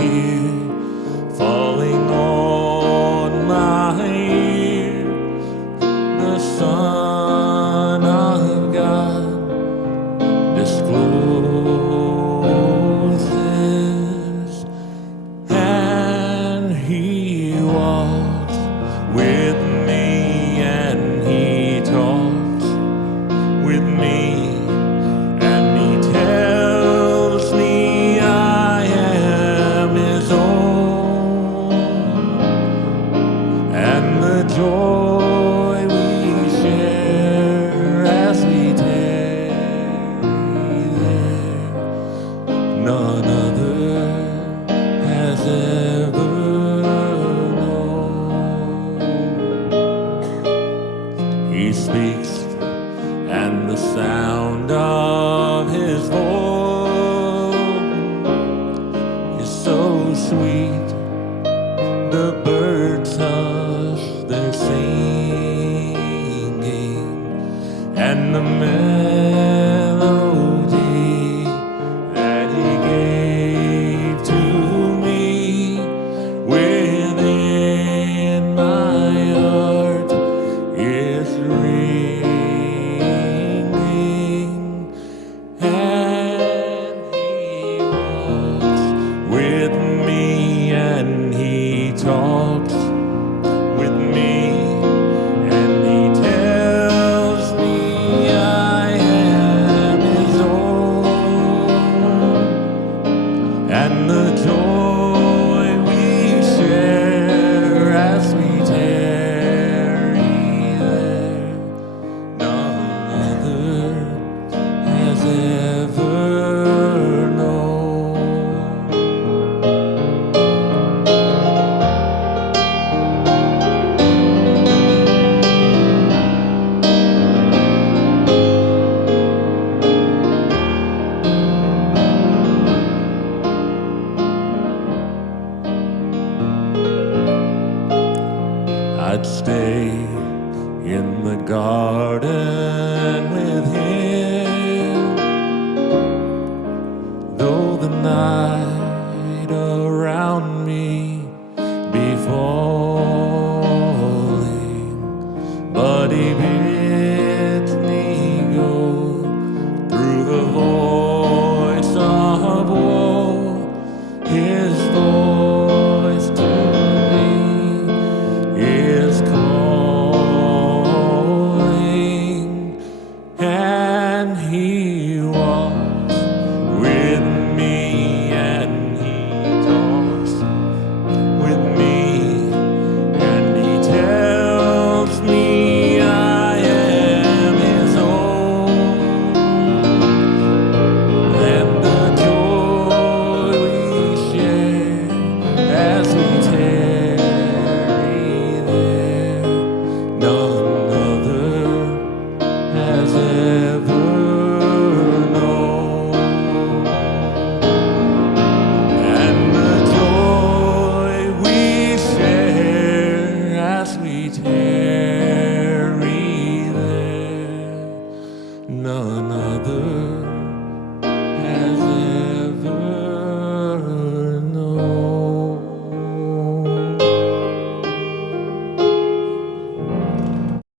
hear falling on my ear, the Son of God discloses, and He walks with me, and He talks with me, and He tells me I am His own, and the joy we share as we tarry there, none other has ever known. He speaks, and the sound of His voice is so sweet, the birds hush their singing, and the melody that He gave to me within my heart is ringing, and He walks with me, and He talks with me, and He tells me I am His own, and the joy we share as we tarry there, none other has ever known. I'd stay in the garden with Him, though the night around me be falling, but He bids me go through the voice of woe. His voice to me is calling, and He walks with me, and He talks with me, and He tells me I am His own, and the joy we share as we tarry there, none other has ever known, and the joy we share as we tarry